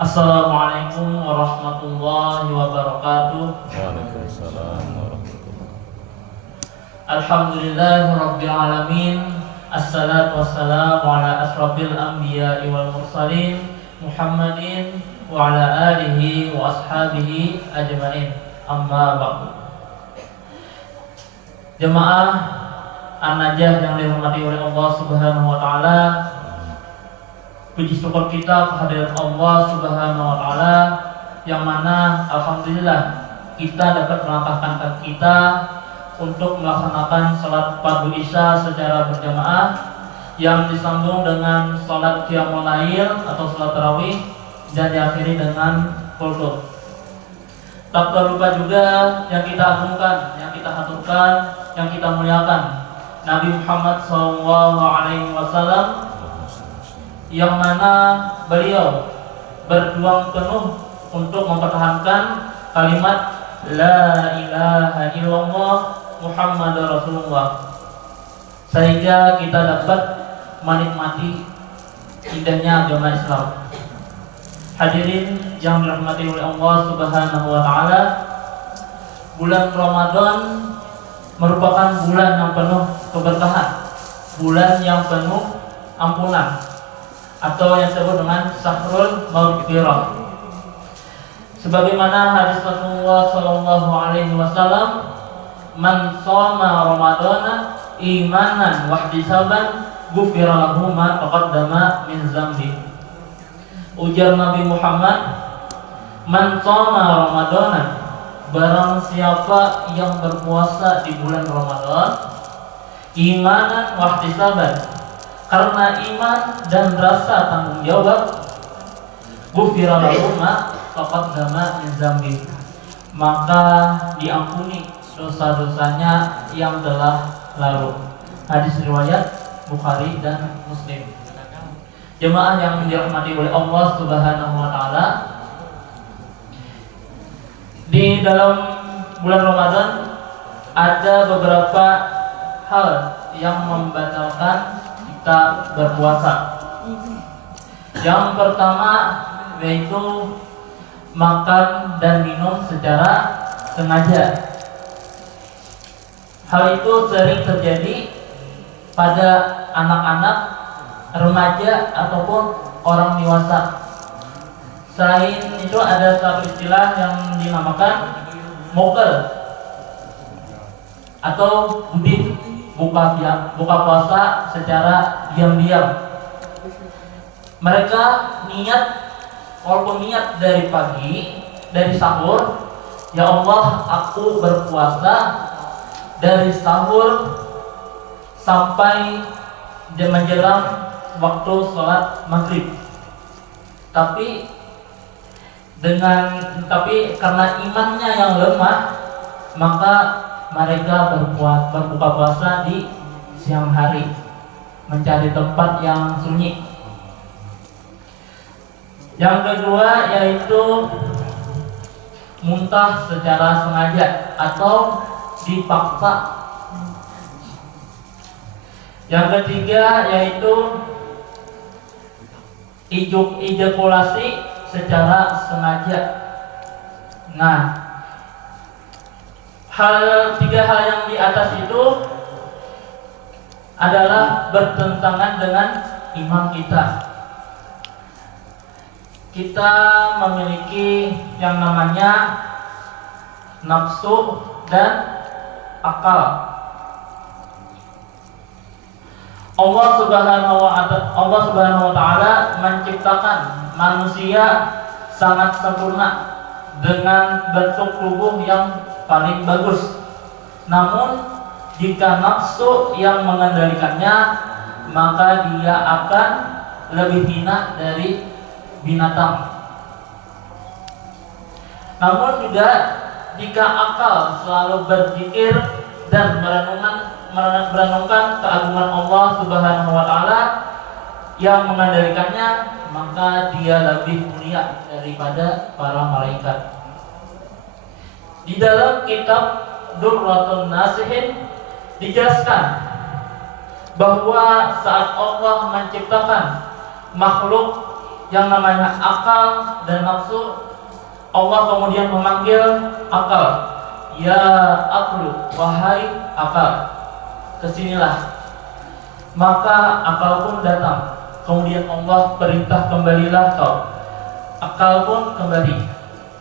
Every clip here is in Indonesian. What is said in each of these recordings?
Assalamualaikum warahmatullahi wabarakatuh. Waalaikumsalam warahmatullahi. Alhamdulillahirabbil alamin. Assalatu wassalamu ala asrofil anbiya'i wal mursalin Muhammadin wa ala alihi wa ashabihi ajmain. Amma ba'du. Jemaah An-Najah yang dirahmati oleh Allah Subhanahu wa taala, puji syukur kita kehadirat Allah Subhanahu wa taala yang mana alhamdulillah kita dapat melangkahkan kaki kita untuk melaksanakan salat fardu Isya secara berjamaah yang disambung dengan salat qiyamul lail atau salat tarawih dan diakhiri dengan qunut. Tak terlupa juga yang kita agungkan, yang kita haturkan, yang kita muliakan Nabi Muhammad SAW, yang mana beliau berjuang penuh untuk mempertahankan kalimat La ilaha illallah Muhammadur Rasulullah, sehingga kita dapat menikmati indahnya agama Islam. Hadirin yang dirahmati oleh Allah Subhanahu wa taala, bulan Ramadan merupakan bulan yang penuh keberkahan, bulan yang penuh ampunan, atau yang disebut dengan Syahrul Maghfirah. Sebagaimana hadis Rasulullah sallallahu alaihi wasallam, "Man shoma Ramadana imanan wa ihtisaban, ghufira lahu ma taqaddama min dzambi." Ujar Nabi Muhammad, "Man shoma Ramadana," barang siapa yang berpuasa di bulan Ramadan, imanan wa ihtisaban, karena iman dan rasa tanggung jawab, ghufira lahu ma taqaddama min dzambi, maka diampuni dosa-dosanya yang telah lalu. Hadis riwayat Bukhari dan Muslim. Jemaah yang dirahmati oleh Allah Subhanahu wa taala, di dalam bulan Ramadan ada beberapa hal yang membatalkan kita berpuasa. Yang pertama yaitu makan dan minum secara sengaja. Hal itu sering terjadi pada anak-anak, remaja ataupun orang dewasa. Selain itu ada satu istilah yang dinamakan mokel atau budih, buka puasa secara diam-diam. Mereka walaupun niat dari pagi, dari sahur, ya Allah aku berpuasa dari sahur sampai menjelang waktu sholat maghrib. Tapi karena imannya yang lemah, maka mereka berbuka puasa di siang hari, mencari tempat yang sunyi. Yang kedua yaitu muntah secara sengaja atau dipaksa. Yang ketiga yaitu ejakulasi secara sengaja. Nah, tiga hal yang di atas itu adalah bertentangan dengan iman kita. Kita memiliki yang namanya nafsu dan akal. Allah Subhanahu wa taala menciptakan manusia sangat sempurna dengan bentuk tubuh yang paling bagus. Namun jika nafsu yang mengendalikannya, maka dia akan lebih hina dari binatang. Namun juga jika akal selalu berzikir dan merenungkan keagungan Allah Subhanahu wa taala yang mengendalikannya, maka dia lebih mulia daripada para malaikat. Di dalam kitab Durratun Nasihin dijelaskan bahwa saat Allah menciptakan makhluk yang namanya akal dan nafsu, Allah kemudian memanggil akal, ya aklu, wahai akal, kesinilah. Maka akal pun datang. Kemudian Allah perintah, kembalilah kau. Akal pun kembali.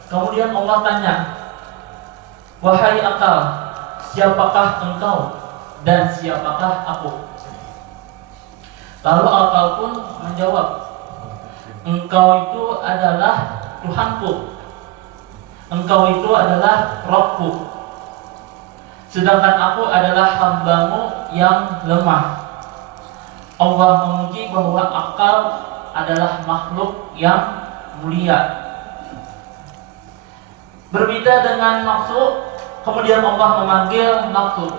Kemudian Allah tanya, wahai akal, siapakah engkau dan siapakah aku? Lalu akal pun menjawab, engkau itu adalah Tuhanku, engkau itu adalah Rabbku, sedangkan aku adalah hambamu yang lemah. Allah memuji bahwa akal adalah makhluk yang mulia. Berbeda dengan nafsu, kemudian Allah memanggil nafsu,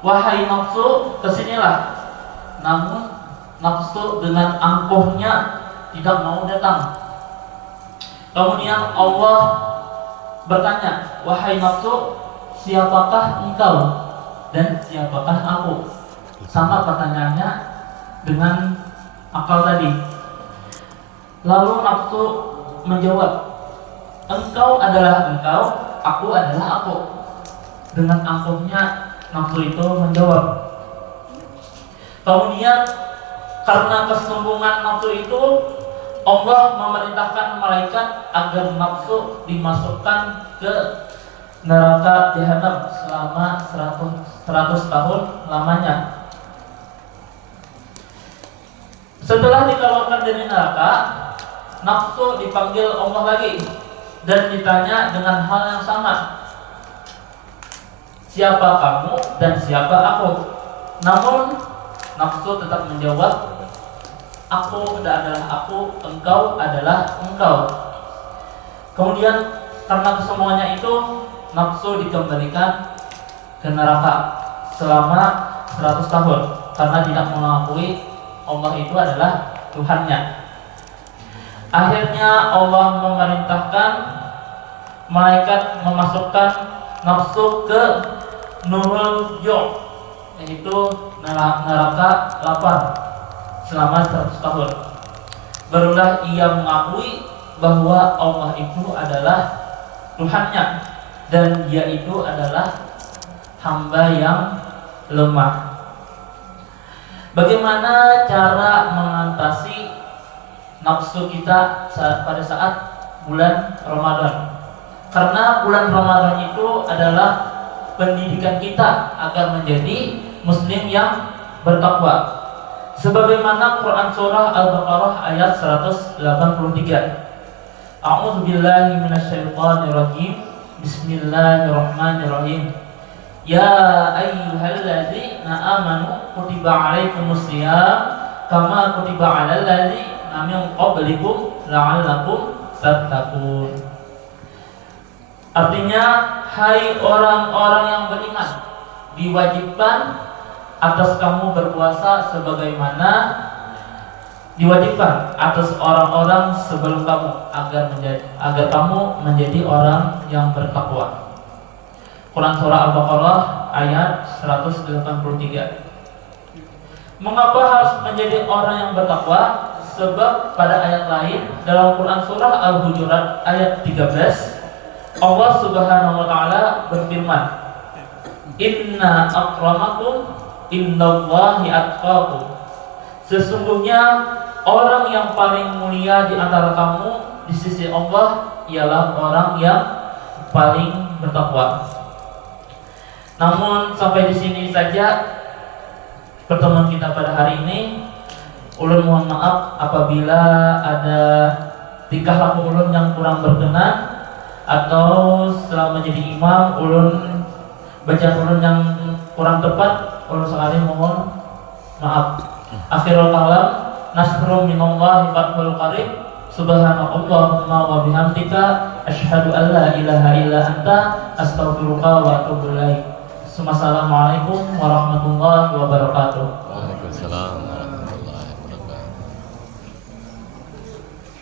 wahai nafsu, kesinilah. Namun nafsu dengan angkuhnya tidak mau datang. Kemudian Allah bertanya, wahai nafsu, siapakah engkau dan siapakah aku? Sama pertanyaannya dengan akal tadi. Lalu nafsu menjawab, engkau adalah engkau, aku adalah aku. Dengan angkuhnya nafsu itu menjawab. Kemudian karena kesombongan nafsu itu, Allah memerintahkan malaikat agar nafsu dimasukkan ke neraka jahanam selama 100 tahun lamanya. Setelah dikeluarkan dari neraka, nafsu dipanggil Allah lagi dan ditanya dengan hal yang sama, siapa kamu dan siapa aku? Namun nafsu tetap menjawab, aku adalah aku, engkau adalah engkau. Kemudian karena kesemuanya itu, nafsu dikembalikan ke neraka selama 100 tahun karena tidak mengakui Allah itu adalah Tuhannya. Akhirnya Allah memerintahkan malaikat memasukkan nafsu ke Nurul Jauh, yaitu neraka lapar selama 100 tahun. Barulah ia mengakui bahwa Allah itu adalah Tuhannya dan dia itu adalah hamba yang lemah. Bagaimana cara mengatasi nafsu kita pada saat bulan Ramadan? Karena bulan Ramadan itu adalah pendidikan kita agar menjadi muslim yang bertakwa. Sebagaimana Quran surah Al-Baqarah ayat 183. A'udzubillahi minasyaitonirrajim. Bismillahirrahmanirrahim. Ya ayyuhalladzina amanu kutiba alaikumusiyam kama kutiba alal ladzina min qablikum la'allakum tattaqun. Artinya, hai orang-orang yang beriman, diwajibkan atas kamu berpuasa sebagaimana diwajibkan atas orang-orang sebelum kamu agar kamu menjadi orang yang bertakwa. Quran surah Al-Baqarah ayat 183. Mengapa harus menjadi orang yang bertakwa? Sebab pada ayat lain dalam Quran surah Al-Hujurat ayat 13, Allah Subhanahu wa taala berfirman, Inna akramakum indallahi atqakum. Sesungguhnya orang yang paling mulia di antara kamu di sisi Allah ialah orang yang paling bertakwa. Namun sampai di sini saja pertemuan kita pada hari ini. Ulun mohon maaf apabila ada tingkah laku ulun yang kurang berkenan, atau selama jadi imam ulun bacaan ulun yang kurang tepat, ulun sekali mohon maaf. Akhirul kalam, nasrun minallahi fathul qarib. Subhanallahumma wa bihamdika asyhadu an la ilaha illa anta astaghfiruka wa atubu ilaik. Assalamualaikum warahmatullahi wabarakatuh. Waalaikumsalam.